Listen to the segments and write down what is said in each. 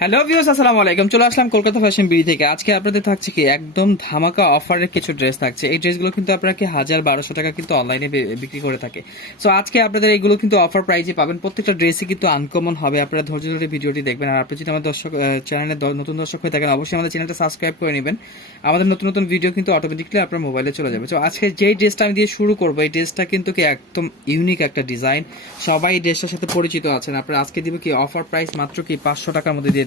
Hello viewers, আসসালামু আলাইকুম। চলে আসলাম কলকাতা ফ্যাশন বিডি থেকে। আজকে আপনাদের থাকছে কি একদম ধামাকা অফারের কিছু ড্রেস থাকছে। এই ড্রেসগুলো কিন্তু আপনারা কি 1000-1200 টাকা কিন্তু অনলাইনে বিক্রি করে থাকে। সো আজকে আপনাদের এইগুলো কিন্তু অফার প্রাইসে পাবেন। প্রত্যেকটা ড্রেসই কিন্তু আনকমন হবে। আপনারা ধৈর্য ধরে ভিডিওটি দেখবেন। আর আপনি যদি আমার চ্যানেলে নতুন দর্শক হয়ে থাকেন, অবশ্যই আমাদের চ্যানেলটা সাবস্ক্রাইব করে নেবেন। আমাদের নতুন নতুন ভিডিও কিন্তু অটোমেটিকলি আপনার মোবাইলে চলে যাবে। তো আজকে যেই ড্রেসটা আমি দিয়ে শুরু করবো, এই ড্রেসটা কিন্তু কি একদম ইউনিক একটা ডিজাইন। সবাই এই ড্রেসটার সাথে পরিচিত আছেন। আপনারা আজকে দিব কি অফার প্রাইস মাত্র কি 500 টাকার মধ্যে দিয়ে দিব।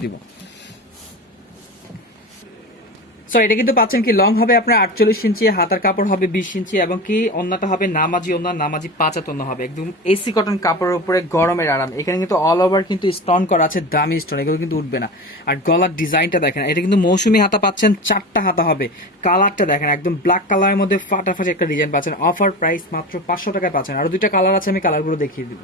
সো এটা কিন্তু পাচ্ছেন কি লং হবে আপনার 48 ইঞ্চি, হাতার কাপড় হবে 20 ইঞ্চি, এবং কি ওন্নাটা হবে নামাজি ওন্না, নামাজি পাঁচাত ওন্না হবে একদম এসি কটন কাপড়ের উপরে গরমের আরাম। এখানে কিন্তু অল ওভার কিন্তু স্টোন করা আছে, দামি স্টোন, এগুলো কিন্তু উঠবে না। আর গলার ডিজাইনটা দেখেন, এটা কিন্তু মৌসুমি হাতা পাচ্ছেন, 4টা হাতা হবে। কালারটা দেখেন, একদম ব্ল্যাক কালারের মধ্যে ফাটাফাটি একটা ডিজাইন পাচ্ছেন। অফার প্রাইস মাত্র 500 টাকায় পাচ্ছেন। আরো 2টা কালার আছে, আমি কালারগুলো দেখিয়ে দিব।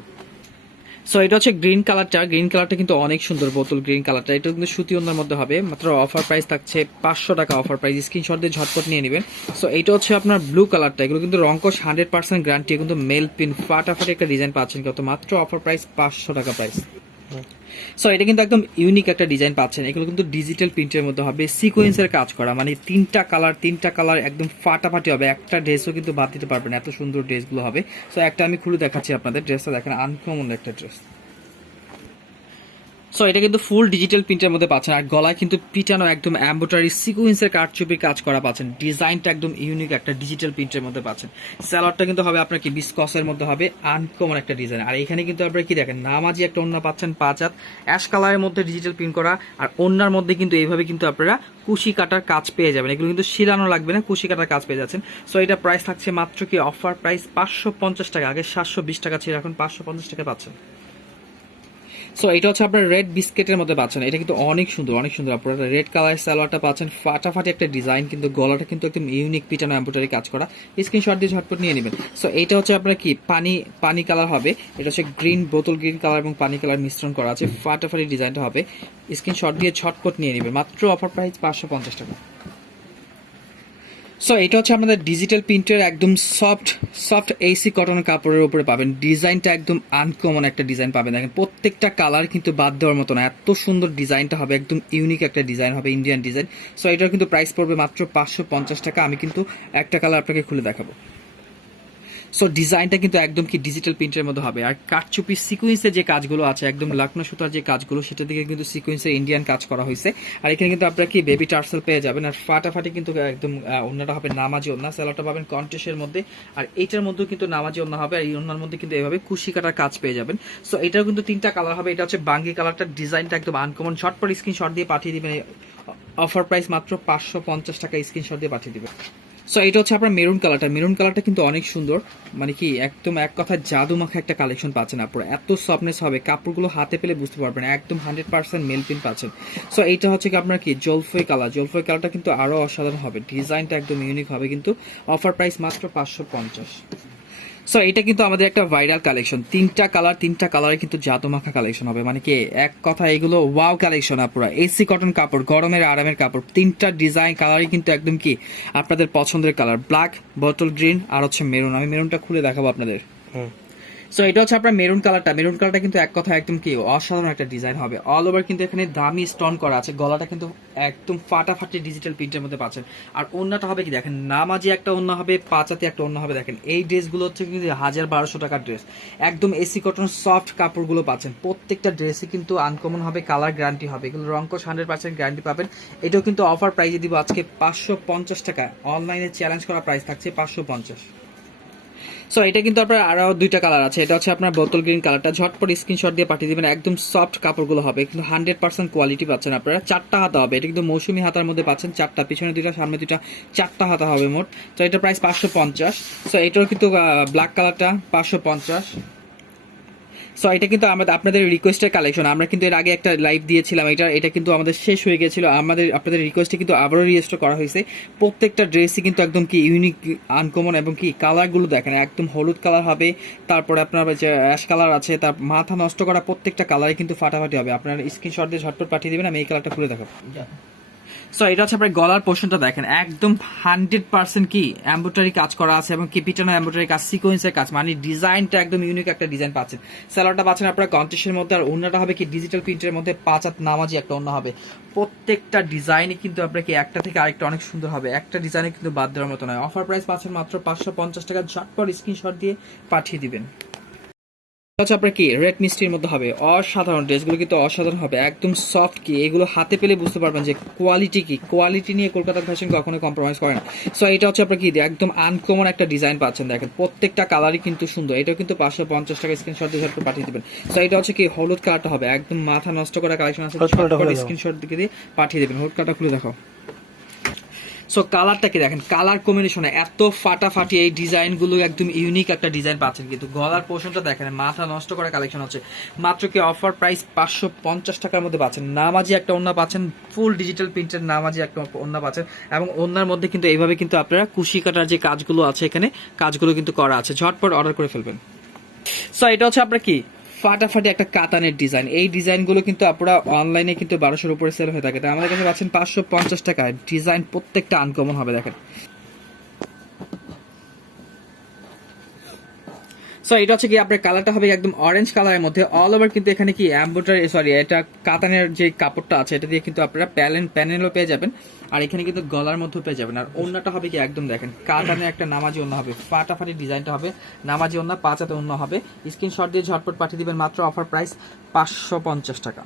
সো এটা হচ্ছে গ্রিন কালারটা। গ্রিন কালারটা কিন্তু অনেক সুন্দর, বোতল গ্রিন কালারটা। এটা কিন্তু সুতি ওন্নার মধ্যে হবে। মাত্র অফার প্রাইস থাকছে 500 টাকা। অফার প্রাইস স্ক্রিনশট দিয়ে ঝটপট নিয়ে নেবেন। সো এটা হচ্ছে আপনার ব্লু কালারটা। এগুলো কিন্তু রংকশ 100% গ্যারান্টি, কিন্তু মেল পিন ফাটাফাটি একটা ডিজাইন পাচ্ছেন। কত? মাত্র অফার প্রাইস 500 টাকা প্রাইস। সো এটা কিন্তু একদম ইউনিক একটা ডিজাইন পাচ্ছেন। এগুলো কিন্তু ডিজিটাল প্রিন্টের মধ্যে হবে, সিকোয়েন্সের কাজ করা, মানে তিনটা কালার একদম ফাটাফাটি হবে। একটা ড্রেসও কিন্তু বাদ দিতে পারবেন, এত সুন্দর ড্রেসগুলো হবে। সো একটা আমি খুলে দেখাচ্ছি আপনাদের। ড্রেসটা দেখেন, আনকমন একটা ড্রেস। সো এটা কিন্তু ফুল ডিজিটাল প্রিন্টের মধ্যে পাচ্ছেন। আর গলায় কিন্তু পিটানো একদম এমব্রয়ডারি সিকোয়েন্সের কারচুপির কাজ করা পাচ্ছেন। ডিজাইনটা একদম ইউনিক একটা ডিজিটাল প্রিন্টের মধ্যে পাচ্ছেন। স্যালাডটা কিন্তু হবে আপনার কি বিস্কসের মধ্যে হবে, আনকমন একটা ডিজাইন। আর এখানে কিন্তু আপনারা কি দেখেন, নামাজি একটা ওন্না পাচ্ছেন 5 হাত, অ্যাশ কালারের মধ্যে ডিজিটাল প্রিন্ট করা। আর ওন্নার মধ্যে কিন্তু এইভাবে কিন্তু আপনারা কুশি কাটার কাজ পেয়ে যাবেন। এগুলো কিন্তু শিলানো লাগবে না, কুশি কাটার কাজ পেয়ে যাচ্ছেন। সো এটা প্রাইস থাকছে মাত্র কি অফার প্রাইস 550 টাকা। আগে 720 টাকা ছিল, এখন 550 টাকা পাচ্ছেন। সো এটা হচ্ছে আপনার রেড বিস্কেটের মধ্যে পাচ্ছেন। এটা কিন্তু অনেক সুন্দর, অনেক সুন্দর। আপনারা রেড কালারের সালোয়ারটা পাচ্ছেন, ফাটাফাটি একটা ডিজাইন, কিন্তু গলাটা কিন্তু একদম ইউনিক পিটানো এমব্রয়ডারি কাজ করা। স্ক্রিনশট দিয়ে ঝটপট নিয়ে নেবেন। সো এটা হচ্ছে আপনার কি পানি কালার হবে। এটা হচ্ছে গ্রিন, বোতল গ্রিন কালার এবং পানি কালার মিশ্রণ করা আছে। ফাটাফাটি ডিজাইনটা হবে। স্ক্রিনশট দিয়ে ঝটপট নিয়ে নেবেন। মাত্র অফার প্রাইস 550 টাকা। সো এটা হচ্ছে আমাদের ডিজিটাল প্রিন্টের একদম সফট এসি কটন কাপড়ের উপরে পাবেন। ডিজাইনটা একদম আনকমন একটা ডিজাইন পাবেন। দেখেন প্রত্যেকটা কালার কিন্তু বাদ দেওয়ার মতো না, এত সুন্দর ডিজাইনটা হবে। একদম ইউনিক একটা ডিজাইন হবে, ইন্ডিয়ান ডিজাইন। সো এটার কিন্তু প্রাইস পড়বে মাত্র 550 টাকা। আমি কিন্তু একটা কালার আপনাকে খুলে দেখাবো। সো ডিজাইনটা কিন্তু একদম কি ডিজিটাল প্রিন্টের মধ্যে হবে। আর কাঠচুপি সিকোয়েন্সের যে কাজগুলো আছে, একদম লাকনো সুতার যে কাজগুলো, সেটা দিকে কিন্তু সিকোয়েন্সের ইন্ডিয়ান কাজ করা হয়েছে। আর এখানে কিন্তু আপনারা কি বেবি টার্সেল পেয়ে যাবেন। আর ফাটাফাটি কিন্তু একদম ওন্নাটা হবে নামাজি ওন্না, স্যালোয়ারটা পাবেন কন্ট্রাস্টের মধ্যে। আর এইটার মধ্যেও কিন্তু নামাজি ওন্না হবে। আর এই ওন্নার মধ্যে কিন্তু এভাবে কুশি কাটার কাজ পেয়ে যাবেন। সো এটাও কিন্তু 3টা কালার হবে। এটা হচ্ছে বাঙ্গি কালারটা, ডিজাইনটা একদম আনকমন। ঝটপট স্ক্রিনশট দিয়ে পাঠিয়ে দিবেন। অফার প্রাইস মাত্র 550 টাকা। স্ক্রিনশট দিয়ে পাঠিয়ে দিবেন। সো এটা হচ্ছে আপনার মেরুন কালারটা। মেরুন কালারটা কিন্তু অনেক সুন্দর, মানে কি একদম এক কথায় জাদু মাখা একটা কালেকশন পাচ্ছেন আপনারা। এত সফটনেস হবে, কাপড়গুলো হাতে পেলে বুঝতে পারবেন, একদম 100% মেল পিন পাচ্ছেন। সো এইটা হচ্ছে কি আপনার কি জলফই কালার। জলফই কালারটা কিন্তু আরো অসাধারণ হবে, ডিজাইনটা একদম ইউনিক হবে। কিন্তু অফার প্রাইস মাত্র 550। সো এটা কিন্তু আমাদের একটা ভাইরাল কালেকশন। 3টা কালারে কিন্তু জাদু মাখা কালেকশন হবে, মানে কি এক কথা এগুলো ওয়াও কালেকশন। আপনারা এসি কটন কাপড়, গরমের আরামের কাপড়। 3টা ডিজাইন কালারই কিন্তু একদম কি আপনাদের পছন্দের কালার, ব্ল্যাক, বটল গ্রিন আর হচ্ছে মেরুন। আমি মেরুনটা খুলে দেখাবো আপনাদের। সো এটা হচ্ছে আপনার মেরুন কালারটা। মেরুন কালারটা কিন্তু এক কথা একদম কি অসাধারণ একটা ডিজাইন হবে। অল ওভার কিন্তু এখানে দামি স্টোন করা আছে। গলাটা কিন্তু একদম ফাটাফাটি ডিজিটাল প্রিন্টের মধ্যে পাচ্ছেন। আর ওন্নাটা হবে কি দেখেন, নামাজি একটা ওন্না হবে, 5 হাতে একটা ওন্না হবে। দেখেন এই ড্রেসগুলো হচ্ছে কিন্তু 1000-1200 টাকার ড্রেস। একদম এসি কটন সফট কাপড়গুলো পাচ্ছেন। প্রত্যেকটা ড্রেসই কিন্তু আনকমন হবে, কালার গ্যারান্টি হবে। এগুলো রংকশ 100% গ্যারান্টি পাবেন। এটাও কিন্তু অফার প্রাইসে দিব আজকে 550 টাকা। অনলাইনে চ্যালেঞ্জ করা প্রাইস থাকছে 550। সো এটা কিন্তু আপনার আরো 2টা কালার আছে। এটা হচ্ছে আপনার বোতল গ্রিন কালারটা। ঝটপট স্ক্রিনশট দিয়ে পাঠিয়ে দিবেন। একদম সফট কাপড়গুলো হবে, কিন্তু 100% কোয়ালিটি পাচ্ছেন আপনারা। 4টা হাতা হবে। এটা কিন্তু মৌসুমি হাতার মধ্যে পাচ্ছেন 4টা, পিছনে 2টা, সামনে 2টা, 4টা হাতা হবে মোট। তো এটা প্রাইস 550। সো এটাও কিন্তু ব্ল্যাক কালারটা 550। সো এটা কিন্তু আমাদের আপনাদের রিকোয়েস্টের কালেকশন। আমরা কিন্তু এর আগে একটা লাইভ দিয়েছিলাম, এটা কিন্তু আমাদের শেষ হয়ে গেছিল। আপনাদের রিকোয়েস্টে কিন্তু আবারও রিস্টোর করা হয়েছে। প্রত্যেকটা ড্রেসই কিন্তু একদম কি ইউনিক, আনকমন, এবং কি কালারগুলো দেখেন একদম হলুদ কালার হবে। তারপরে আপনার যে অ্যাশ কালার আছে, তার মাথা নষ্ট করা প্রত্যেকটা কালারই কিন্তু ফাটাফাটি হবে। আপনার স্ক্রিনশট দিয়ে ঝটপট পাঠিয়ে দেবেন। আমি এই কালারটা খুলে দেখাবো। সো এটা হচ্ছে আপনার গলার পোর্শনটা দেখেন একদম 100% কি এমব্রয়ডারি কাজ করা আছে এবং কি পিটানো এমব্রয়ডারি কাজ, সিকোয়েন্সের কাজ, মানে ডিজাইনটা একদম ইউনিক একটা ডিজাইন পাচ্ছেন। সালোয়ারটা পাচ্ছেন আপনার কন্ট্রাস্টের মধ্যে, আর ওন্নাটা হবে কি ডিজিটাল প্রিন্টের মধ্যে 5 হাত নামাজি একটা ওন্না হবে। প্রত্যেকটা ডিজাইনই কিন্তু আপনার কি একটা থেকে আরেকটা অনেক সুন্দর হবে, একটা ডিজাইনে কিন্তু বাদ দেওয়ার মতো নয়। অফার প্রাইস পাচ্ছেন মাত্র 550 টাকা, ঝটপট স্ক্রিনশট দিয়ে পাঠিয়ে দিবেন। হচ্ছে আপনার কি রেড মিষ্টির মধ্যে হবে, অসাধারণ ড্রেসগুলো কিন্তু অসাধারণ হবে, একদম সফট। কি এগুলো হাতে পেলে বুঝতে পারবেন যে কোয়ালিটি কি, কোয়ালিটি নিয়ে কলকাতা ফ্যাশন কখনো কম্প্রোমাইজ করে না। সো এটা হচ্ছে আপনার কি একদম আনকমন একটা ডিজাইন পাচ্ছেন, দেখেন প্রত্যেকটা কালারই কিন্তু সুন্দর। এটাও কিন্তু 550 টাকা, স্ক্রিনশট দিয়ে ঝটপট পাঠিয়ে দিবেন। সো এটা হচ্ছে কি হলুদ কালারটা হবে, একদম মাথা নষ্ট করা কালেকশন আছে, স্ক্রিনশট দিয়ে পাঠিয়ে দেবেন। হলুদ কালারটা খুলে দেখাও। সো কালারটা কি দেখেন, কালার কম্বিনেশনে এত ফাটাফাটি এই ডিজাইনগুলো একদম ইউনিক একটা ডিজাইন পাচ্ছেন। কিন্তু গলার পোর্শনটা দেখেন মাথা নষ্ট করা কালেকশন হচ্ছে, মাত্র কি অফার প্রাইস 550 টাকার মধ্যে পাচ্ছেন। নামাজি একটা ওন্না পাচ্ছেন, ফুল ডিজিটাল প্রিন্টের নামাজি একটা ওন্না পাচ্ছেন, এবং ওন্নার মধ্যে কিন্তু এইভাবে কিন্তু আপনারা কুশি কাটার যে কাজগুলো আছে এখানে কাজগুলো কিন্তু করা আছে, ঝটপট অর্ডার করে ফেলবেন। সো এটা হচ্ছে আপনার কি ফাটাফাটি একটা কাতানের ডিজাইন। এই ডিজাইনগুলো কিন্তু আপনারা অনলাইনে কিন্তু 1200-র উপরে সেল হয়ে থাকে, তাই আমাদের কাছে পাচ্ছেন 550 টাকায়। ডিজাইন প্রত্যেকটা আনকমন হবে দেখেন। সো এটা হচ্ছে কি আপনার কালারটা হবে একদম অরেঞ্জ কালারের মধ্যে, অল ওভার কিন্তু এখানে কি এমব্রয়ডারি, সরি এটা কাতানের যে কাপড়টা আছে এটা দিয়ে কিন্তু আপনারা প্যানেলও পেয়ে যাবেন, আর এখানে কিন্তু গলার মধ্যেও পেয়ে যাবেন। আর ওন্নাটা হবে কি একদম দেখেন কাতানের একটা নামাজি ওন্না হবে, ফাটাফাটি ডিজাইনটা হবে, নামাজি ওন্না 5 হাতে ওন্না হবে। স্ক্রিনশট দিয়ে ঝটপট পাঠিয়ে দিবেন, মাত্র অফার প্রাইস 550 টাকা।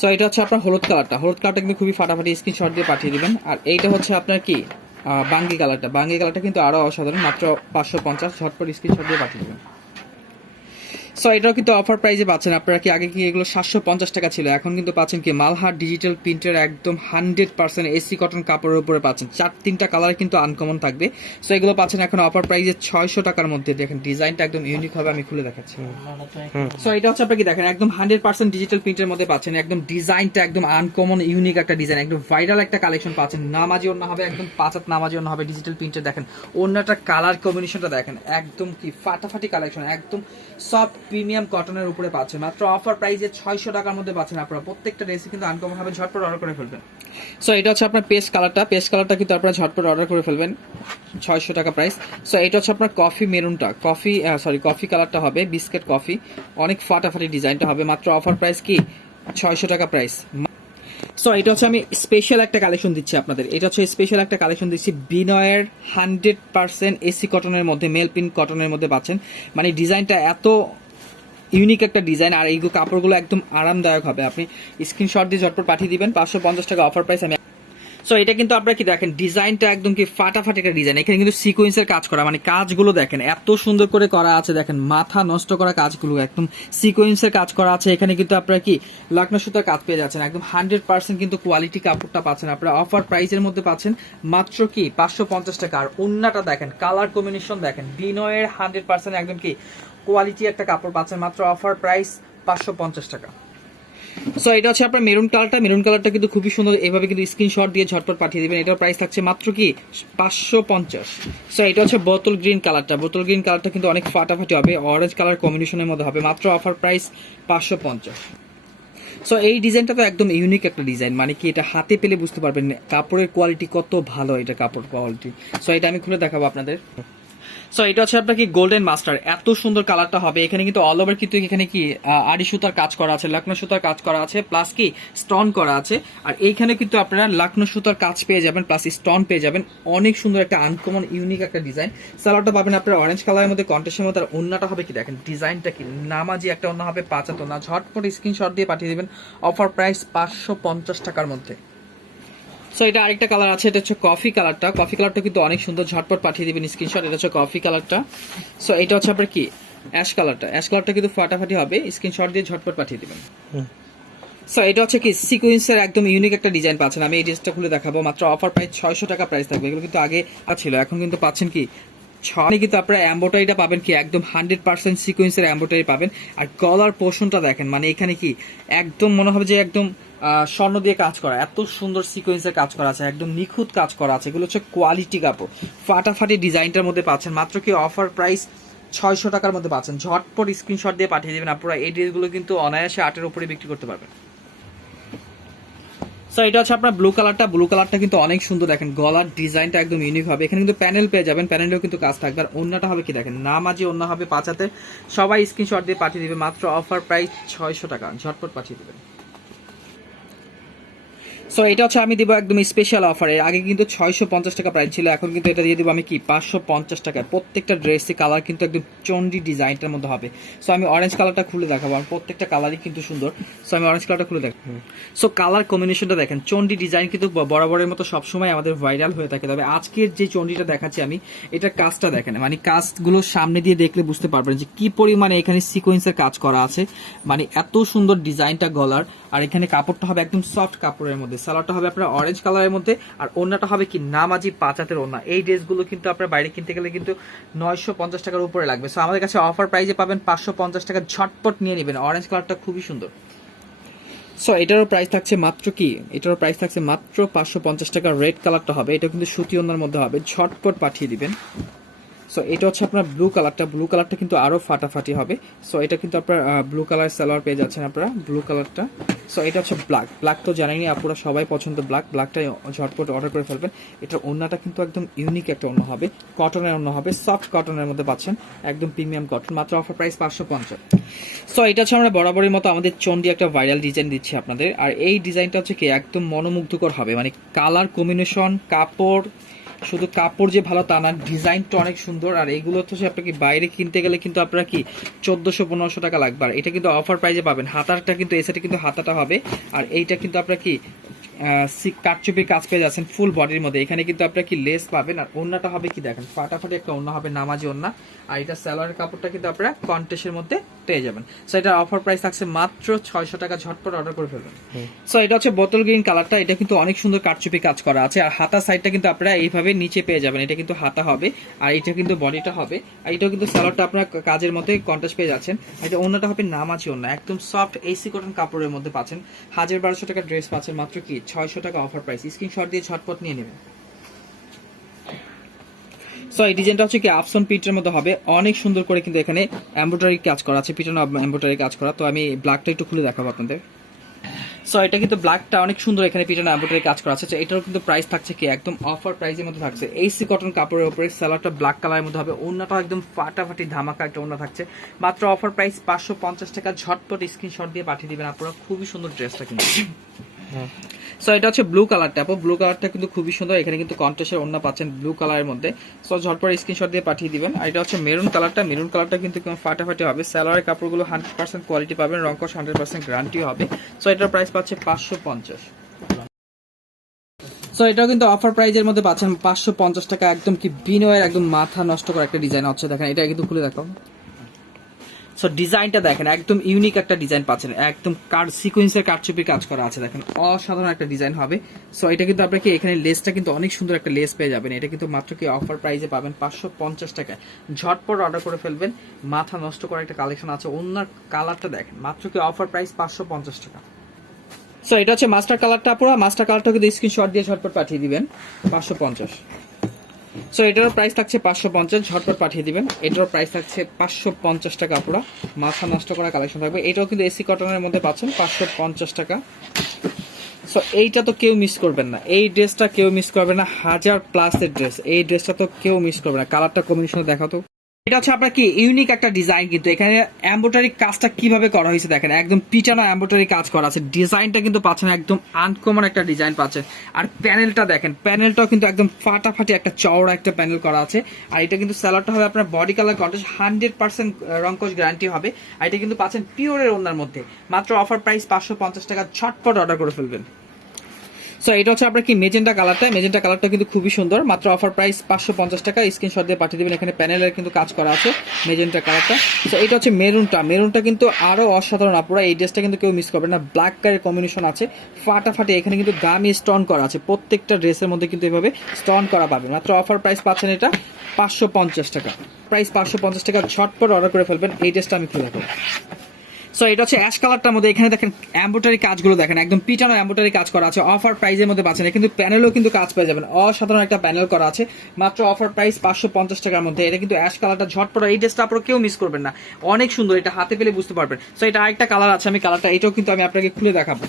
সো এটা হচ্ছে আপনার হলুদ কালারটা, হলুদ কালারটা কিন্তু খুবই ফাটাফাটি, স্ক্রিনশট দিয়ে পাঠিয়ে দিবেন। আর এইটা হচ্ছে আপনার কি বাঙ্গি কালারটা, বাঙ্গি কালারটা কিন্তু আরো অসাধারণ, মাত্র 550, ঝটপট স্ক্রিনশট দিয়ে পাঠিয়ে দিবেন। সো এটাও কিন্তু অফার প্রাইসে পাচ্ছেন আপনারা। কি আগে কি এগুলো 750 টাকা ছিল, এখন কিন্তু পাচ্ছেন কি মালহার ডিজিটাল প্রিন্টের একদম 100% এসি কটন কাপড়ের উপরে পাচ্ছেন। 3টা কালার কিন্তু আনকমন থাকবে। সো এগুলো পাচ্ছেন এখন অফার প্রাইসে 600 টাকার মধ্যে। দেখেন ডিজাইনটা একদম ইউনিক হবে, আমি খুলে দেখাচ্ছি। সো এটা হচ্ছে আপনার কি দেখেন একদম 100% ডিজিটাল প্রিন্টের মধ্যে পাচ্ছেন, একদম ডিজাইনটা একদম আনকমন ইউনিক একটা ডিজাইন, একদম ভাইরাল একটা কালেকশন পাচ্ছেন। নামাজি ওন্না হবে, একদম 5 হাত নামাজি ওন্না হবে ডিজিটাল প্রিন্টের। দেখেন ওন্নাটা কালার কম্বিনেশনটা দেখেন একদম কি ফাটাফাটি কালেকশন, একদম সফট প্রিমিয়াম কটনের উপরে পাচ্ছেন। মাত্র অফার প্রাইসে 600 টাকার মধ্যে পাচ্ছেন আপনারা। প্রত্যেকটা ড্রেসে কিন্তু আনকমন হবে, ঝটপট অর্ডার করে ফেলবেন। সো এটা হচ্ছে আপনার পেস্ট কালারটা, পেস্ট কালারটা কিন্তু আপনারা ঝটপট অর্ডার করে ফেলবেন, 600 টাকা প্রাইস। সো এটা হচ্ছে আপনার কফি মেরুনটা, কফি কালারটা হবে, বিস্কিট কফি, অনেক ফাটাফাটি ডিজাইনটা হবে, মাত্র অফার প্রাইস কি 600 টাকা প্রাইস। সো এটা হচ্ছে আমি স্পেশাল একটা কালেকশন দিচ্ছি আপনাদের, এটা হচ্ছে স্পেশাল একটা কালেকশন দিচ্ছি বিনয়ের 100% এসি কটনের মধ্যে, মেল প্রিন্ট কটনের মধ্যে পাচ্ছেন। মানে ডিজাইনটা এত ইউনিক একটা ডিজাইন, আর এই কাপড়গুলো একদম আরামদায়ক হবে। আপনি স্ক্রিনশট দিয়ে ঝটপট পাঠিয়ে দিবেন, 550 টাকা অফার প্রাইস। আমি সো এটা কিন্তু আপনারা কি দেখেন ডিজাইনটা একদম কি ফাটাফাটি একটা ডিজাইন, এখানে কিন্তু সিকোয়েন্সের কাজ করা, মানে কাজগুলো দেখেন এত সুন্দর করে করা আছে, দেখেন মাথা নষ্ট করা কাজগুলো, একদম সিকোয়েন্সের কাজ করা আছে। এখানে কিন্তু আপনারা কি লাকনা সুতার কাজ পেয়ে যাচ্ছেন, একদম 100% কিন্তু কোয়ালিটি কাপড়টা পাচ্ছেন আপনারা। অফার প্রাইসের মধ্যে পাচ্ছেন মাত্র কি 550 টাকা। আর ওন্নাটা দেখেন, কালার কম্বিনেশন দেখেন, বিনয়ের 100% একদম কি কোয়ালিটি একটা কাপড় পাচ্ছেন, মাত্র অফার প্রাইস 550 টাকা। সো এটা হচ্ছে আপনার মেরুন কালারটা, মেরুন কালারটা কিন্তু খুবই সুন্দর, এভাবে কিন্তু স্ক্রিনশট দিয়ে ঝটপট পাঠিয়ে দিবেন। এটার প্রাইস থাকছে মাত্র কি 550। সো এটা হচ্ছে বোতল গ্রিন কালারটা, বোতল গ্রিন কালারটা কিন্তু অনেক ফাটাফাটি হবে, অরেঞ্জ কালার কম্বিনেশনের মধ্যে হবে, মাত্র অফার প্রাইস 550। সো এই ডিজাইনটা তো একদম ইউনিক একটা ডিজাইন, মানে কি এটা হাতে পেলে বুঝতে পারবেন কাপড়ের কোয়ালিটি কত ভালো, এটা কাপড় কোয়ালিটি। সো এটা আমি খুলে দেখাবো আপনাদের। সো এটা হচ্ছে আপনার কি গোল্ডেন মাস্টার, এত সুন্দর কালারটা হবে। এখানে কিন্তু অল ওভার কিন্তু এখানে কি আড়ি সুতার কাজ করা আছে, লাকনো সুতার কাজ করা আছে, প্লাস কি স্টোন করা আছে। আর এইখানে কিন্তু আপনারা লাকনো সুতার কাজ পেয়ে যাবেন, প্লাস স্টোন পেয়ে যাবেন। অনেক সুন্দর একটা আনকমন ইউনিক একটা ডিজাইন। সালোয়ারটা পাবেন আপনারা অরেঞ্জ কালারের মধ্যে কন্ট্রাস্টের মধ্যে। আর ওন্নাটা হবে কি দেখেন ডিজাইনটা কি নামাজি একটা ওন্না হবে, 5 হাত ওন্না। ঝটপট স্ক্রিনশট দিয়ে পাঠিয়ে দিবেন, অফার প্রাইস 550 টাকার মধ্যে। সো এটা আরেকটা কালার আছে, এটা হচ্ছে কফি কালারটা, কফি কালারটা কিন্তু অনেক সুন্দর, ঝটপট পাঠিয়ে দিবেন স্ক্রিনশট। এটা হচ্ছে কফি কালারটা। সো এটা হচ্ছে আপনার কি অ্যাশ কালারটা, অ্যাশ কালারটা কিন্তু ফাটাফাটি হবে, স্ক্রিনশট দিয়ে ঝটপট পাঠিয়ে দিবেন। সো এটা হচ্ছে কি সিকোয়েন্সের একদম ইউনিক একটা ডিজাইন পাচ্ছেন। আমি এই ড্রেসটা খুলে দেখাবো, মাত্র অফার প্রাইস 600 টাকা প্রাইস থাকবে। এগুলো কিন্তু আগে ছিল, এখন কিন্তু পাচ্ছেন কি কিন্তু আপনারা এমব্রয়ডারিটা পাবেন কি একদম 100% সিকোয়েন্সের এমব্রয়ডারি পাবেন। আর গলার পোর্শনটা দেখেন, মানে এখানে কি একদম মনে হবে যে একদম স্বর্ণ দিয়ে কাজ করা, এত সুন্দর সিকোয়েন্সের কাজ করা আছে, একদম নিখুঁত কাজ করা আছে। এগুলো হচ্ছে কোয়ালিটি কাপড়, ফাটাফাটি ডিজাইনটার মধ্যে পাচ্ছেন, মাত্র কি অফার প্রাইস 600 টাকার মধ্যে পাচ্ছেন। ঝটপট স্ক্রিনশট দিয়ে পাঠিয়ে দেবেন আপনারা। এই ড্রেসগুলো কিন্তু অনায়াসে 8-এর উপরে বিক্রি করতে পারবেন। সো এটা হচ্ছে আপনার ব্লু কালারটা কিন্তু অনেক সুন্দর, দেখেন গলার ডিজাইনটা একদম ইউনিক হবে। এখানে কিন্তু প্যানেল পেয়ে যাবেন, প্যানেলেও কিন্তু কাজ থাকবে। আর ওন্নাটা হবে কি দেখেন, নামাজি ওন্না হবে 5 হাতে। সবাই স্ক্রিনশট দিয়ে পাঠিয়ে দিবে, মাত্র অফার প্রাইস 600 টাকা, ঝটপট পাঠিয়ে দিবেন। সো এটা হচ্ছে আমি দিব একদম স্পেশাল অফারে। আগে কিন্তু 650 টাকা প্রাইস ছিল, এখন কিন্তু এটা দিয়ে দিব আমি কি 550 টাকায়। প্রত্যেকটা ড্রেসের কালার কিন্তু একদম চন্ডি ডিজাইনটার মধ্যে হবে। সো আমি অরেঞ্জ কালারটা খুলে দেখাবো, আর প্রত্যেকটা কালারই কিন্তু সুন্দর। সো আমি অরেঞ্জ কালারটা খুলে দেখাবো। সো কালার কম্বিনেশনটা দেখেন, চন্ডি ডিজাইন কিন্তু বরাবরের মতো সবসময় আমাদের ভাইরাল হয়ে থাকে। তবে আজকের যে চন্ডিটা দেখাচ্ছি আমি, এটার কাজটা দেখেন, মানে কাজগুলো সামনে দিয়ে দেখলে বুঝতে পারবেন যে কি পরিমাণে এখানে সিকোয়েন্সের কাজ করা আছে। মানে এত সুন্দর ডিজাইনটা গলার। আর এখানে কাপড়টা হবে একদম সফট কাপড়ের মধ্যে, সালোয়ারটা হবে আপনার অরেঞ্জ কালারের মধ্যে, আর ওন্নাটা হবে কি নামাজি 5 হাতের ওন্না। এই ড্রেসগুলো কিন্তু আপনার বাইরে কিনতে গেলে কিন্তু 950 টাকার উপরে লাগবে। সো আমাদের কাছে অফার প্রাইসে পাবেন 550 টাকা, ঝটপট নিয়ে নেবেন। অরেঞ্জ কালারটা খুবই সুন্দর। সো এটারও প্রাইস থাকছে মাত্র কি, এটারও প্রাইস থাকছে মাত্র 550 টাকা। রেড কালারটা হবে, এটা কিন্তু সুতি ওন্নার মধ্যে হবে, ঝটপট পাঠিয়ে দিবেন। সো এটা হচ্ছে আপনার ব্লু কালারটা কিন্তু আরো ফাটাফাটি হবে। সো এটা কিন্তু আপনার ব্লু কালার সালোয়ার পেয়ে যাচ্ছেন আপনারা, ব্লু কালারটা। সো এটা হচ্ছে ব্ল্যাক তো জানেনই আপনারা, সবাই পছন্দ ব্ল্যাকটা ঝটপট অর্ডার করে ফেলবেন। এটার ওন্নাটা কিন্তু একদম ইউনিক একটা ওন্না হবে, কটনের ওন্না হবে, সফট কটনের মধ্যে পাচ্ছেন, একদম প্রিমিয়াম কটন, মাত্র অফার প্রাইস 550। সো এটা হচ্ছে আমরা বরাবরের মতো আমাদের চন্ডি একটা ভাইরাল ডিজাইন দিচ্ছি আপনাদের। আর এই ডিজাইনটা হচ্ছে কি একদম মনোমুগ্ধকর হবে, মানে কালার কম্বিনেশন, কাপড়, শুধু কাপড় যে ভালো তা না, ডিজাইনটা অনেক সুন্দর। আর এইগুলো হচ্ছে আপনাকে বাইরে কিনতে গেলে কিন্তু আপনারা কি 1400-1500 টাকা লাগবে, আর এটা কিন্তু অফার প্রাইসে পাবেন। হাতাটা কিন্তু এই সাইডে কিন্তু হাতাটা হবে, আর এইটা কিন্তু আপনারা কি কাটচুপির কাজ পেয়ে যাচ্ছেন ফুল বডির মধ্যে। এখানে কিন্তু আপনারা কি লেস পাবেন, আর ওন্নাটা হবে কি দেখেন ফাটাফাটি একটা ওন্না হবে, নামাজি ওন্না। আর এটা সালোয়ারের কাপড়টা কিন্তু আপনারা কন্টেস্টের মধ্যে পেয়ে যাবেন। সো এটা অফার প্রাইস থাকছে মাত্র 600 টাকা, ঝটপট অর্ডার করে ফেলবেন। সো এটা হচ্ছে বোতল গ্রিন কালারটা, এটা কিন্তু অনেক সুন্দর কাটচুপি কাজ করা আছে। আর হাতা সাইডটা কিন্তু আপনারা এইভাবে নিচে পেয়ে যাবেন, এটা কিন্তু হাতা হবে, আর এটা কিন্তু বডিটা হবে, আর এটাও কিন্তু সালোয়ারটা আপনারা কাজের মধ্যে কন্টেস্ট পেয়ে যাচ্ছেন। এটা ওন্নাটা হবে নামাজি ওন্না, একদম সফট এসি কটন কাপড়ের মধ্যে পাচ্ছেন। 1200 টাকা ড্রেস পাচ্ছেন মাত্র কি 600 টাকা অফার প্রাইস। স্ক্রিনশট দিয়ে ঝটপট নিয়ে নেবেন। সো এই ডিজাইনটা হচ্ছে কি আফসন প্রিন্টের মধ্যে হবে, অনেক সুন্দর করে কিন্তু এখানে এমব্রয়ডারি কাজ করা আছে, পিছনে এমব্রয়ডারি কাজ করা। তো আমি ব্ল্যাকটা একটু খুলে দেখাবো আপনাদের। সো এটা কিন্তু ব্ল্যাকটা অনেক সুন্দর, এখানে পিছনে এমব্রয়ডারি কাজ করা আছে। এটারও কিন্তু প্রাইস থাকছে কি একদম অফার প্রাইসের মধ্যে থাকছে। এসি কটন কাপড়ের উপরে সালোয়ারটা ব্ল্যাক কালারের মধ্যে হবে, ওন্নাটা একদম ফাটাফাটি ধামাকা একটা ওন্না থাকছে, মাত্র অফার প্রাইস 550 টাকা। ঝটপট স্ক্রিনশট দিয়ে পাঠিয়ে দিবেন আপনারা, খুবই সুন্দর ড্রেসটা কিন্তু। সো এটা হচ্ছে ব্লু কালারটা, ব্লু কালারটা কিন্তু খুবই সুন্দর, এখানে কিন্তু কন্ট্রাস্টের ওন্না পাচ্ছেন ব্লু কালারের মধ্যে। সো ঝটপট স্ক্রিনশট দিয়ে পাঠিয়ে দিবেন। আর এটা হচ্ছে মেরুন কালারটা কিন্তু ফাটাফাটি হবে। সালোয়ারের কাপড়গুলো 100% কোয়ালিটি পাবেন, রংকশ 100% গ্যারান্টি হবে। সো এটার প্রাইস পাচ্ছে 550। সো এটাও কিন্তু অফার প্রাইজের মধ্যে পাচ্ছেন 550 টাকা, একদম কি বিনয়ের একদম মাথা নষ্ট করা একটা ডিজাইন হচ্ছে। দেখেন এটা কিন্তু খুলে দেখো। সো ডিজাইনটা দেখেন, একদম ইউনিক একটা ডিজাইন পাচ্ছেন, একদম সিকোয়েন্সের কাটচুপির কাজ করা আছে, দেখেন অসাধারণ একটা ডিজাইন হবে। সো এটা কিন্তু আপনাকে এখানে লেসটা কিন্তু অনেক সুন্দর একটা লেস পেয়ে যাবেন। এটা কিন্তু মাত্র কি অফার প্রাইসে পাবেন 550 টাকায়, ঝটপট অর্ডার করে ফেলবেন। মাথা নষ্ট করা একটা কালেকশন আছে, ওনার কালারটা দেখেন, মাত্র কি অফার প্রাইস 550 টাকা। সো এটা হচ্ছে মাস্টার কালারটা, পুরো মাস্টার কালারটা কিন্তু স্ক্রিনশট দিয়ে ঝটপট পাঠিয়ে দিবেন 550। সো এটারও প্রাইস থাকছে 550, ঝটপট পাঠিয়ে দিবেন। এটারও প্রাইস থাকছে 550 টাকা, পুরো মাথা নষ্ট করা কালেকশন থাকবে। এটাও কিন্তু এসি কটনের মধ্যে পাচ্ছেন 550 টাকা। সো এইটা তো কেউ মিস করবেন না, এই ড্রেসটা কেউ মিস করবে না, 1000+ ড্রেস, এই ড্রেসটা তো কেউ মিস করবে না। কালারটা কম্বিনেশন দেখাও তো। এটা হচ্ছে আপনার কি ইউনিক একটা ডিজাইন, কিন্তু এখানে এমব্রয়ডারি কাজটা কিভাবে করা হয়েছে দেখেন, একদম পিটানো এমব্রয়ডারি কাজ করা আছে। ডিজাইনটা কিন্তু পাচ্ছেন একদম আনকমন একটা ডিজাইন পাচ্ছেন। আর প্যানেলটা দেখেন, প্যানেলটাও কিন্তু একদম ফাটাফাটি একটা চওড়া একটা প্যানেল করা আছে। আর এটা কিন্তু সালোয়ারটা হবে আপনার বডি কালার কন্ট্রাস্ট, 100% রংকশ গ্যারান্টি হবে। আর এটা কিন্তু পাচ্ছেন পিওরের ওন্নার মধ্যে, মাত্র অফার প্রাইস 550 টাকা, ঝটপট অর্ডার করে ফেলবেন। সো এটা হচ্ছে আপনার কি মেজেন্টা কালারটা কিন্তু খুবই সুন্দর, মাত্র অফার প্রাইস 550 টাকা। স্ক্রিনশট দিয়ে পাঠিয়ে দিবেন, এখানে প্যানেলের কিন্তু কাজ করা আছে মেজেন্টা কালারটা। সো এটা হচ্ছে মেরুনটা কিন্তু আরো অসাধারণ, আপনারা এই ড্রেসটা কিন্তু কেউ মিস করবেন না। ব্ল্যাক কালারের কম্বিনেশন আছে ফাটাফাটি, এখানে কিন্তু গামি স্টোন করা আছে, প্রত্যেকটা ড্রেসের মধ্যে কিন্তু এভাবে স্টোন করা পাবেন। মাত্র অফার প্রাইস পাচ্ছেন এটা 550 টাকা, প্রাইস 550 টাকা, ঝটপট অর্ডার করে ফেলবেন। এই ড্রেসটা আমি খুলে দেবো। সো এটা হচ্ছে অ্যাশ কালারটার মধ্যে, এখানে দেখেন এমব্রয়ডারি কাজগুলো দেখেন, একদম পিটানো এমব্রয়ডারি কাজ করা আছে, অফার প্রাইসের মধ্যে পাচ্ছেন। কিন্তু প্যানেলও কিন্তু কাজ পেয়ে যাবেন, অসাধারণ একটা প্যানেল করা আছে, মাত্র অফার প্রাইস 550 টাকার মধ্যে। এটা কিন্তু অ্যাশ কালারটা, ঝটপট এই ড্রেসটা আপনারা কেউ মিস করবেন না, অনেক সুন্দর, এটা হাতে পেলে বুঝতে পারবেন। সো এটা আরেকটা কালার আছে, আমি কালারটা এটাও কিন্তু আমি আপনাকে খুলে দেখাবো।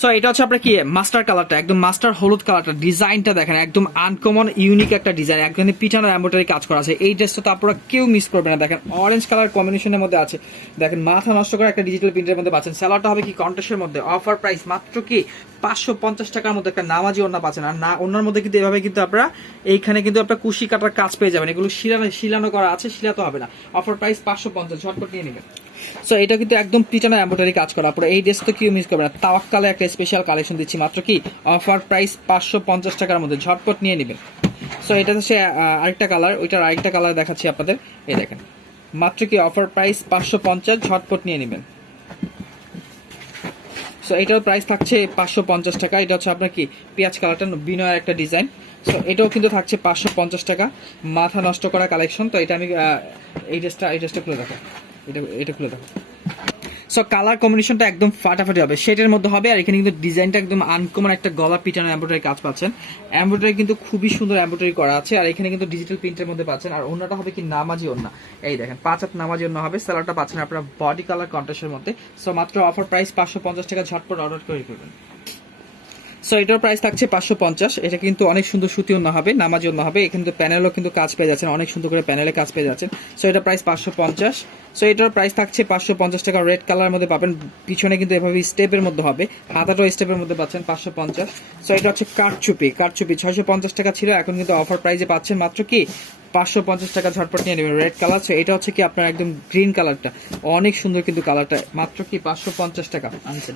সো এটা হচ্ছে আপনার কি মাস্টার কালারটা, একদম মাস্টার হলুদ কালারটা, ডিজাইনটা দেখেন একদম আনকমন ইউনিক একটা ডিজাইন, একদম পিটানো এমব্রয়ডারি কাজ করা আছে। এই ড্রেসটা তো আপনারা কেউ মিস করবে না। দেখেন অরেঞ্জ কালার কম্বিনেশনের মধ্যে আছে, দেখেন মাথা নষ্ট করে একটা ডিজিটাল প্রিন্টের মধ্যে পাচ্ছেন। স্যালারটা হবে কি কন্ট্রাস্টের মধ্যে, অফার প্রাইস মাত্র কি 550 টাকার মধ্যে একটা নামাজি ওড়না পাচ্ছেন। আর না ওড়নার মধ্যে কিন্তু এভাবে কিন্তু আপনারা এইখানে কিন্তু আপনার কুশি কাটার কাজ পেয়ে যাবেন, এগুলো শিলানো করা আছে, শিলাতে হবে না। অফার প্রাইস 550, ঝটপট নিয়ে নেবেন। সো এটা কিন্তু একদম পিটানো এমব্রয়ডারি কাজ করা, পুরো এই ড্রেস তো কেউ মিস করবে না। তাওয়াক্কালে একটা স্পেশাল কালেকশন দিচ্ছি মাত্র কি অফার প্রাইস 550 টাকার মধ্যে, ঝটপট নিয়ে নেবেন। সো এটা হচ্ছে আরেকটা কালার, ওইটার আরেকটা কালার দেখাচ্ছি আপনাদের, এই দেখেন মাত্র কি অফার প্রাইস 550, ঝটপট নিয়ে নেবেন। সো এটার প্রাইস থাকছে 550 টাকা। এটা হচ্ছে আপনার কি পেঁয়াজ কালারটা বিনয়ের একটা ডিজাইন। সো এটাও কিন্তু থাকছে 550 টাকা, মাথা নষ্ট করা কালেকশন। তো এটা আমি এই ড্রেসটা খুলে দেখো, এটা খুলে দেখো। সো কালার কম্বিনেশনটা একদম ফাটাফাটি হবে, শেডের মধ্যে হবে। আর এখানে কিন্তু ডিজাইনটা একদম আনকমন একটা গলা পিটানো এমব্রয়ডারি কাজ পাচ্ছেন। এমব্রয়ডারি কিন্তু খুবই সুন্দর এমব্রয়ডারি করা আছে, আর এখানে কিন্তু ডিজিটাল প্রিন্টের মধ্যে পাচ্ছেন। আর ওন্নাটা হবে কি নামাজি ওন্না, এই দেখেন 5 হাত নামাজি ওন্না হবে। স্যালারটা পাচ্ছেন আপনারা বডি কালার কন্ট্রাস্টের মধ্যে। সো মাত্র অফার প্রাইস 550 টাকা, ঝটপট অর্ডার করে করবেন। সো এটার প্রাইস থাকছে 550। এটা কিন্তু অনেক সুন্দর সুতি ওন্না হবে, নামাজি ওন্না হবে। এখানে প্যানেলও কিন্তু কাজ পেয়ে যাচ্ছেন, অনেক সুন্দর করে প্যানেলে কাজ পেয়ে যাচ্ছেন। সো এটা প্রাইস 550। সো এটার প্রাইস থাকছে 550 টাকা, রেড কালারের মধ্যে পাবেন। পিছনে কিন্তু এভাবে স্টেপের মধ্যে হবে, হাতাটাও স্টেপের মধ্যে পাচ্ছেন 550। সো এটা হচ্ছে কারচুপি 650 টাকা ছিল, এখন কিন্তু অফার প্রাইসে পাচ্ছেন মাত্র কি 550 টাকা, ঝটপট নিয়ে নেবেন। রেড কালার, সো এটা হচ্ছে কি আপনার একদম গ্রিন কালারটা, অনেক সুন্দর কিন্তু কালারটা, মাত্র কি 550 টাকা।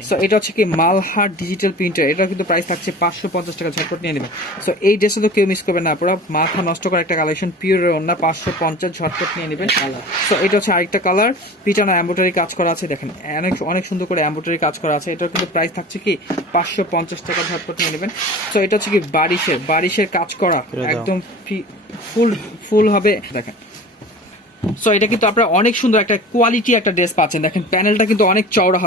সো এটা হচ্ছে কি মালহার ডিজিটাল প্রিন্টার, এটা কিন্তু প্রাইস থাকছে 550 টাকা, ঝটপট নিয়ে নেবেন। সো এই ড্রেসটা তো কেউ মিস করবেন না, পুরো মাথা নষ্ট করা একটা কালেকশন, পিওর ওন্না 550, ঝটপট নিয়ে নেবেন। সো এটা হচ্ছে আরেকটা কালার, পিটানো এমব্রয়ডারি কাজ করা আছে, দেখেন অনেক সুন্দর করে এমব্রয়ডারি কাজ করা আছে। এটার কিন্তু প্রাইস থাকছে কি 550 টাকা, ঝটপট নিয়ে নেবেন। সো এটা হচ্ছে কি বারিশের কাজ করা, একদম ফুল হবে দেখেন। সো এটা কিন্তু আপনারা অনেক সুন্দর একটা কোয়ালিটি একটা ড্রেস পাচ্ছেন। দেখেন প্যানেলটা কিন্তু অনেক চওড়া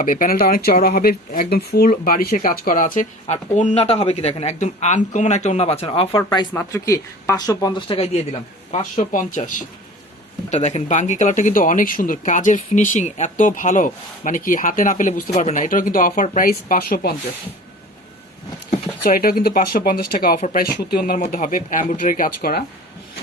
হবে, একদম ফুল বারিশের কাজ করা আছে। আর ওন্নাটা হবে কি দেখেন একদম আনকমন একটা ওন্না পাচ্ছেন। অফার প্রাইস মাত্র কি 550 টাকায় দিয়ে দিলাম, 550। দেখেন বাঙ্গি কালারটা কিন্তু অনেক সুন্দর, কাজের ফিনিশিং এত ভালো, মানে কি হাতে না পেলে বুঝতে পারবেন না। এটাও কিন্তু অফার প্রাইস 550। সো এটাও কিন্তু 550 টাকা অফার প্রাইস, সুতি ওন্নার মধ্যে হবে, এমব্রয়ডারি কাজ করা।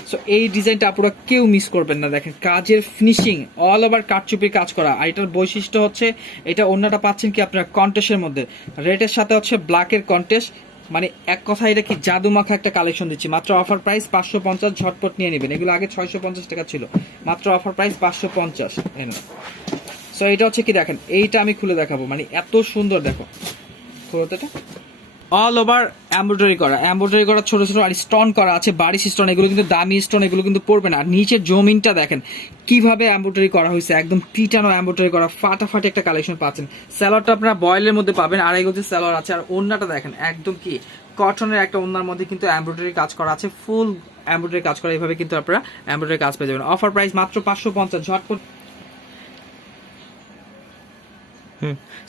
সো এই ডিজাইনটা আপনারা কেউ মিস করবেন না। দেখেন কাজের ফিনিশিং অল ওভার কাঠচুপির কাজ করা। আর এটার বৈশিষ্ট্য হচ্ছে এটা ওন্নাটা পাচ্ছেন কি আপনারা কন্টেস্টের মধ্যে, রেডের সাথে হচ্ছে ব্ল্যাকের কন্টেস্ট, মানে এক কথা এটা কি জাদু মাখা একটা কালেকশন দিচ্ছি। মাত্র অফার প্রাইস 550, ঝটপট নিয়ে নেবেন। এগুলো আগে 650 টাকা ছিল, মাত্র অফার প্রাইস 550। সো এটা হচ্ছে কি দেখেন, এইটা আমি খুলে দেখাবো, মানে এত সুন্দর, দেখো খুলতেটা অল ওভার এমব্রয়ডারি করা ছোট ছোট আর স্টোন করা আছে, বারিশ স্টোন, এগুলো কিন্তু দামি স্টোন, এগুলো কিন্তু পড়বে না। আর নিচের জমিনটা দেখেন কিভাবে এমব্রয়ডারি করা হয়েছে, একদম পিটানো এমব্রয়ডারি করা, ফাটাফাটি একটা কালেকশন পাচ্ছেন। স্যালোয়ারটা আপনারা বয়েলের মধ্যে পাবেন, আড়াই গজের স্যালোয়ার আছে। আর ওন্নাটা দেখেন একদম কি কটনের একটা ওন্নার মধ্যে কিন্তু এমব্রয়ডারি কাজ করা আছে, ফুল এমব্রয়ডারি কাজ করা, এইভাবে কিন্তু আপনারা এমব্রয়ডারি কাজ পেয়ে যাবেন। অফার প্রাইস মাত্র 550, ঝটপট।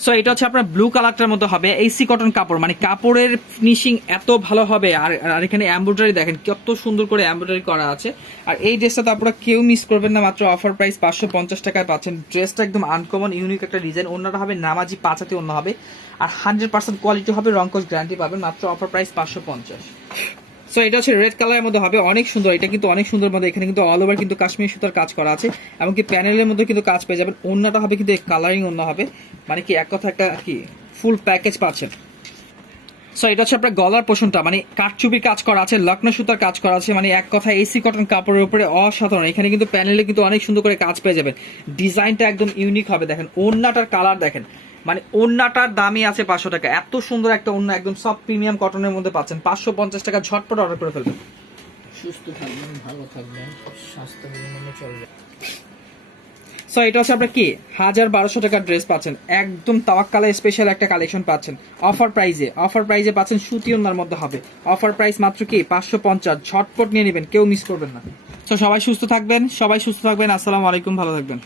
সো এটা হচ্ছে আপনার ব্লু কালারটার মতো হবে, এসি কটন কাপড়, মানে কাপড়ের ফিনিশিং এত ভালো হবে। আর এখানে এমব্রয়ডারি দেখেন কত সুন্দর করে এমব্রয়ডারি করা আছে। আর এই ড্রেসটা তো আপনারা কেউ মিস করবেন না, মাত্র অফার প্রাইস 550 টাকায় পাচ্ছেন। ড্রেসটা একদম আনকমন ইউনিক একটা ডিজাইন, ওন্নাটা হবে নামাজি 5 হাতে ওন্না হবে, আর 100% কোয়ালিটি হবে, রংকশ গ্যারান্টি পাবেন। মাত্র অফার প্রাইস 550। সো এটা হচ্ছে রেড কালারের মধ্যে হবে, অনেক সুন্দর, এটা কিন্তু অনেক সুন্দর মধ্যে। এখানে কিন্তু অল ওভার কিন্তু কাশ্মীরি সুতার কাজ করা আছে, এমনকি প্যানেলের মধ্যে কিন্তু কাজ পেয়ে যাবেন। ওন্নাটা হবে কিন্তু কালারিং ওন্না হবে, মানে কি এক কথা একটা কি ফুল প্যাকেজ পাচ্ছেন। সো এটা হচ্ছে আপনার গলার পোষণটা, মানে কাঠচুপির কাজ করা আছে, লক্ষ্ণ সুতার কাজ করা আছে, মানে এক কথা এসি কটন কাপড়ের উপরে অসাধারণ। এখানে কিন্তু প্যানেলে কিন্তু অনেক সুন্দর করে কাজ পেয়ে যাবেন, ডিজাইনটা একদম ইউনিক হবে। দেখেন ওন্নাটার কালার দেখেন, মানে ওন্নাটার দামই আছে 500 টাকা। এত সুন্দর একটা ওন্না, একদম সব প্রিমিয়াম কটনের মধ্যে পাচ্ছেন, 550 টাকা, ঝটপট অর্ডার করে ফেলবেন। সুস্থ থাকবেন, ভালো থাকবেন, স্বাস্থ্য মেনে চলবেন। সো এটা হচ্ছে আপনার কি 1200 টাকার ড্রেস পাচ্ছেন, একদম তাওয়াক্কালে স্পেশাল একটা কালেকশন পাচ্ছেন। অফার প্রাইজে পাচ্ছেন, সুতি ওন্নার মধ্যে হবে। অফার প্রাইস মাত্র কি 550, ঝটপট নিয়ে নেবেন, কেউ মিস করবেন না। তো সবাই সুস্থ থাকবেন, আসসালামু আলাইকুম, ভালো থাকবেন।